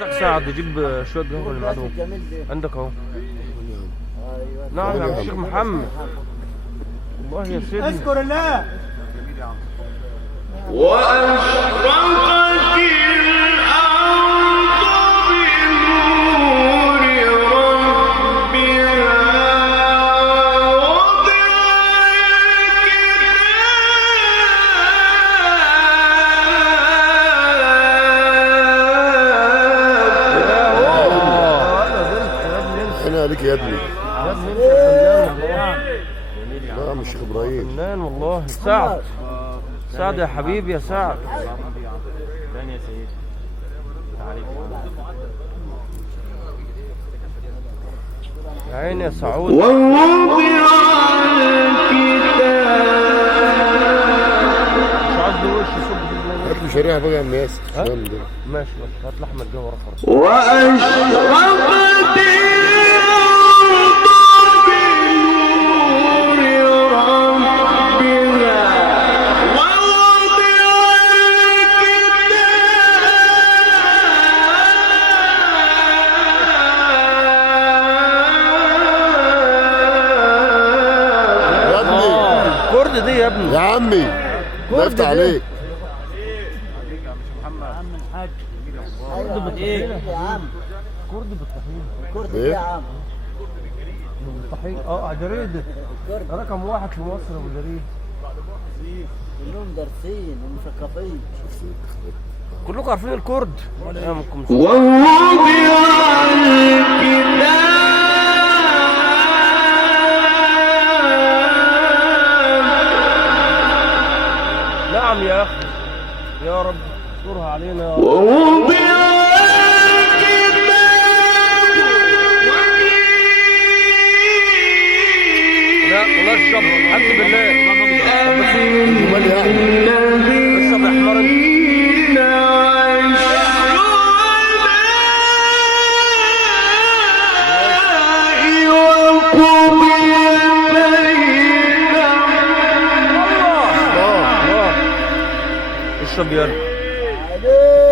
ساعد يجيب شويه قهوه اللي معاه عندك اهو. نعم يا الشيخ محمد. والله يا سيدي اذكر الله. وأشرقت الأرض بنور ربها أنا عليك يا ابني. يا ابني انت فنان والله. نعم الشيخ ابراهيم فنان والله. سعد سعد يا حبيبي يا سعد. ثاني يا سيدي. يا عيني يا سعود. ووضع مش عايز له وش يصب في الميه. هات له شريحه بقى يا عم ياسر. ها؟ ماشي ماشي هات لحمه الجو ورا خالص. وأشرقت الكرد دي يا ابني. يا عمي الله يفتح عليك. عم الحاج. كرد بالطحينه يا عم. كرد بالطحينه. كرد إيه؟ يا عم. بالطحينه جريد رقم واحد في مصر ابو جريد. كلهم دارسين ومثقفين. كلكم عارفين الكرد. ووضع الكتاب نعم يا اخي يا رب استرها علينا يا رب. ووضع لا والله اشرب الحمد لله. امال يا احمد اشرب يا حمار انت. اشرب يلا.